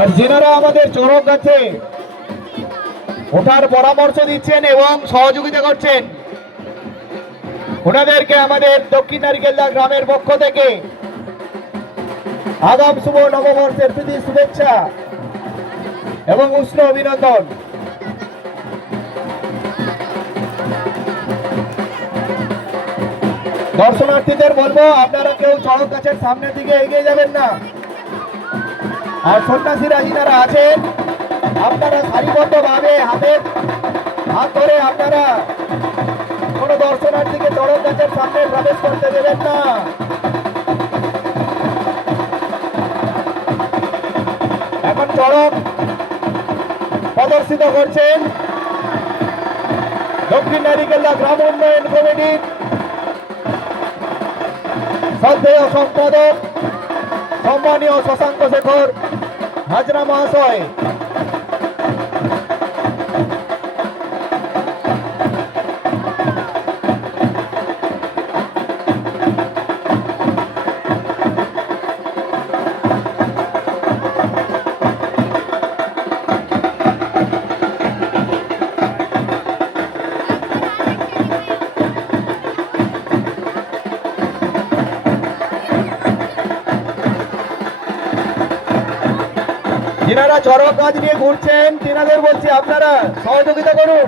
আর যেনারা আমাদের চড়ক গাছে ওঠার পরামর্শ দিচ্ছেন এবং সহযোগিতা করছেন ওনাদেরকে আমাদের দক্ষিণ নারিকেলদা গ্রামের পক্ষ থেকে আগাম শুভ নববর্ষের প্রীতি শুভেচ্ছা এবং উষ্ণ অভিনন্দন। দর্শনার্থীদের বলবো আপনারা কেউ চড়ক গাছের সামনের দিকে এগিয়ে যাবেন না। আর সন্ন্যাসীরা যিনারা আছেন আপনারা সারিবদ্ধভাবে হাত ধরে আপনারা কোনো দর্শনার্থীকে চড়ক গাছের সামনে প্রবেশ করতে দেবেন না। এখন চড়ক প্রদর্শিত করছেন দক্ষিণ নারিকেলদা গ্রাম উন্নয়ন কমিটির শ্রদ্ধেয় সম্পাদক সম্মানীয় শশাঙ্ক শেখর হাজরা মহাশয়। যিনারা চড়ক গাছ নিয়ে ঘুরছেন তিনাদের বলছি আপনারা সহযোগিতা করুন।